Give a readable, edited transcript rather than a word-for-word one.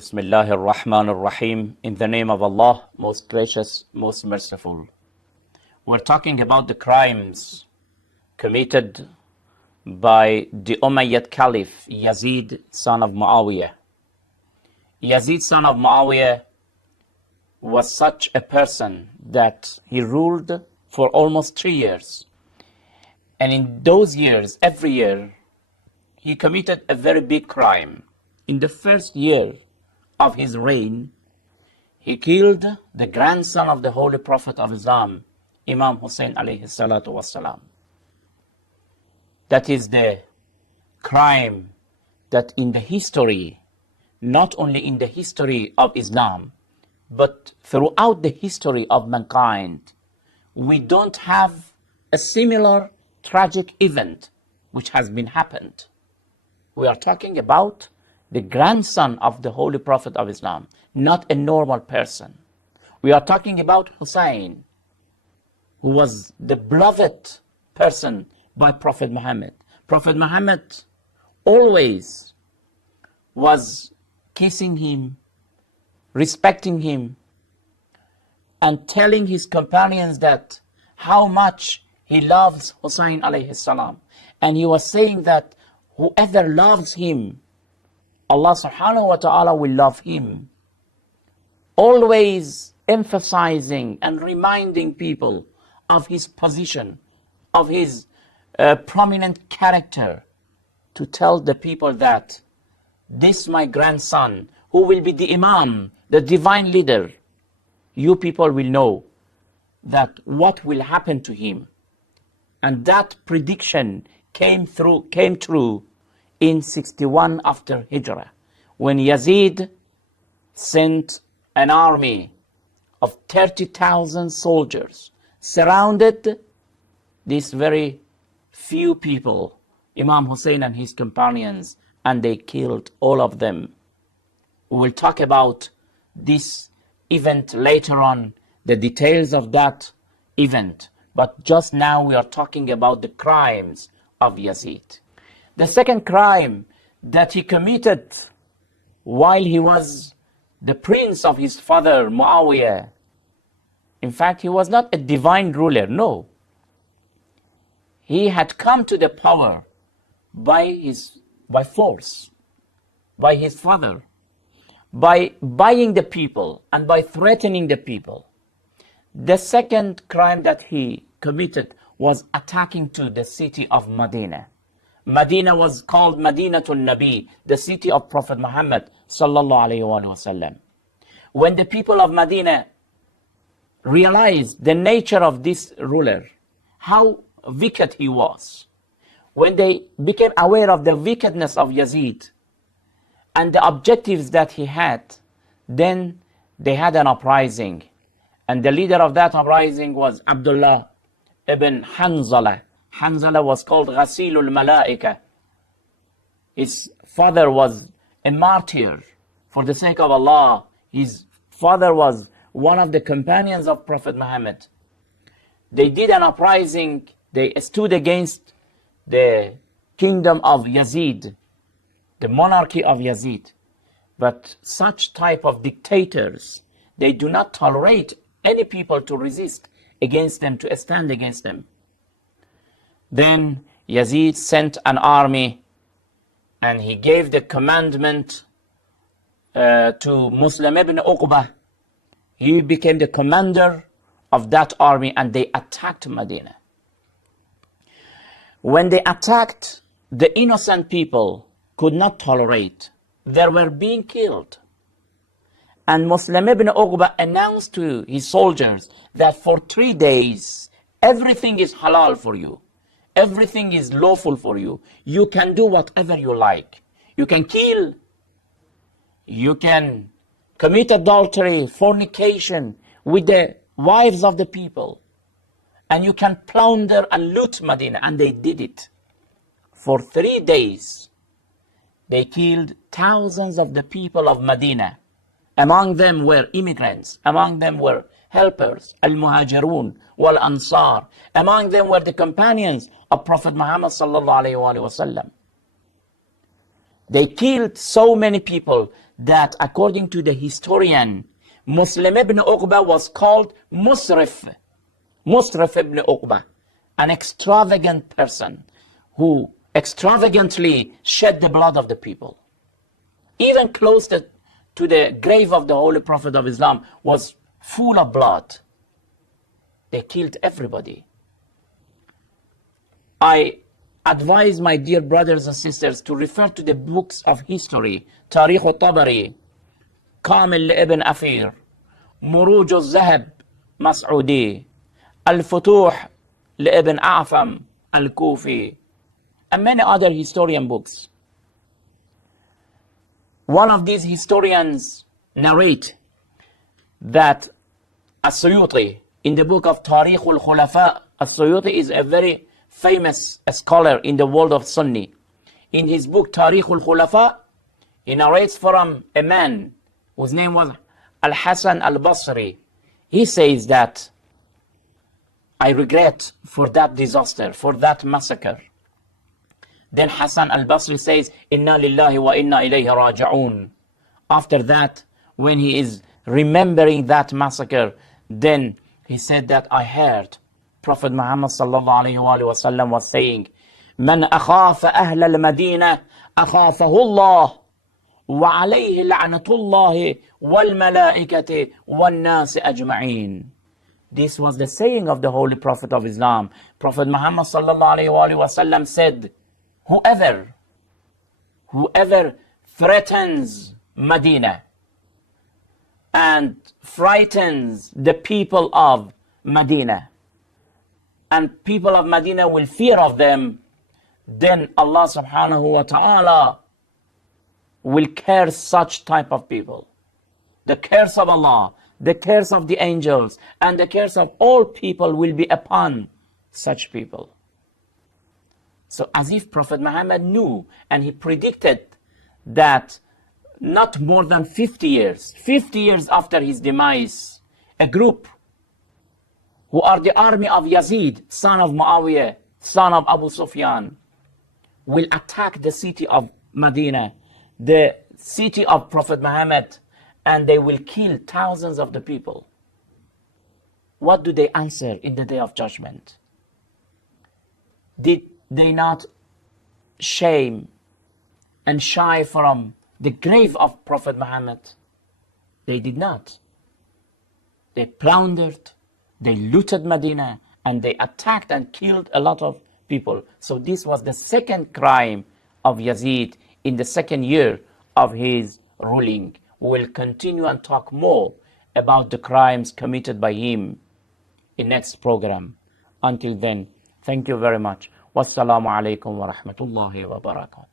Bismillahir Rahmanir Rahim. In the name of Allah, most gracious, most merciful. We're talking about the crimes committed by the Umayyad Caliph, Yazid, son of Muawiyah. Yazid, son of Muawiyah, was such a person that he ruled for almost 3 years. And in those years, every year, he committed a very big crime. In the first year of his reign, he killed the grandson of the Holy Prophet of Islam, Imam Hussein alayhi salatu wasalam. That is the crime that in the history, not only in the history of Islam, but throughout the history of mankind, we don't have a similar tragic event which has been happened. We are talking about the grandson of the Holy Prophet of Islam, not a normal person. We are talking about Hussein, who was the beloved person by Prophet Muhammad. Prophet Muhammad always was kissing him, respecting him, and telling his companions that how much he loves Hussein alayhi salam. And he was saying that whoever loves him, Allah subhanahu wa ta'ala will love him. Always emphasizing and reminding people of his position, of his prominent character, to tell the people that this my grandson, who will be the Imam, the divine leader, you people will know that what will happen to him. And that prediction came true in 61 after Hijrah, when Yazid sent an army of 30,000 soldiers, surrounded these very few people, Imam Hussein and his companions, and they killed all of them. We will talk about this event later on, the details of that event, but just now we are talking about the crimes of Yazid. The second crime that he committed while he was the prince of his father, Muawiyah. In fact, he was not a divine ruler, no. He had come to the power by force, by his father, by buying the people and by threatening the people. The second crime that he committed was attacking to the city of Medina. Medina was called Madinatul Nabi, the city of Prophet Muhammad sallallahu alayhi wa sallam. When the people of Medina realized the nature of this ruler, how wicked he was, when they became aware of the wickedness of Yazid and the objectives that he had, then they had an uprising. And the leader of that uprising was Abdullah ibn Hanzala. Hanzala was called Ghasilul Malaika. His father was a martyr for the sake of Allah. His father was one of the companions of Prophet Muhammad. They did an uprising. They stood against the kingdom of Yazid, the monarchy of Yazid. But such type of dictators, they do not tolerate any people to resist against them, to stand against them. Then Yazid sent an army and he gave the commandment to Muslim ibn Uqbah. He became the commander of that army and they attacked Medina. When they attacked, the innocent people could not tolerate. They were being killed. And Muslim ibn Uqbah announced to his soldiers that for 3 days, everything is halal for you. Everything is lawful for you. You can do whatever you like. You can kill. You can commit adultery, fornication with the wives of the people. And you can plunder and loot Medina. And they did it. For 3 days, they killed thousands of the people of Medina. Among them were immigrants. Among them were helpers, al-muhajirun, wal-ansar. Among them were the companions of Prophet Muhammad sallallahu alayhi wa sallam. They killed so many people that, according to the historian, Muslim ibn Uqba was called Musrif. Musrif ibn Uqba, an extravagant person who extravagantly shed the blood of the people. Even close to the grave of the Holy Prophet of Islam was full of blood. They killed everybody. I advise my dear brothers and sisters to refer to the books of history, Tarikh al-Tabari, Kamil ibn Afir, Muruj al-Zahab Mas'udi, Al-Futuh ibn A'fam al-Kufi, and many other historian books. One of these historians narrate that As-Suyuti, in the book of Tarikh al-Khulafa, As-Suyuti is a very famous scholar in the world of Sunni. In his book Tarikh al-Khulafa, he narrates from a man whose name was Al-Hasan al-Basri. He says that, I regret for that disaster, for that massacre. Then Hassan al-Basri says, Inna lillahi wa inna ilayhi raja'un. After that, when he is remembering that massacre, then he said that I heard Prophet Muhammad sallallahu alayhi wa sallam was saying, Man akhafa ahla al-Madina akhafahu Allah wa alayhi la'natullahi wal malaikati wan nasi ajma'in. This was the saying of the Holy Prophet of Islam. Prophet Muhammad sallallahu alayhi wa sallam said, whoever threatens Medina and frightens the people of Medina, and people of Medina will fear of them, then Allah subhanahu wa ta'ala will curse such type of people. The curse of Allah, the curse of the angels, and the curse of all people will be upon such people. So as if Prophet Muhammad knew, and he predicted that not more than 50 years after his demise, a group who are the army of Yazid, son of Muawiyah, son of Abu Sufyan, will attack the city of Medina, the city of Prophet Muhammad, and they will kill thousands of the people. What do they answer in the Day of Judgment? Did they not shame and shy from the grave of Prophet Muhammad? They did not. They plundered, they looted Medina, and they attacked and killed a lot of people. So this was the second crime of Yazid in the second year of his ruling. We will continue and talk more about the crimes committed by him in next program. Until then, thank you very much. Wassalamu alaikum wa rahmatullahi wa barakatuh.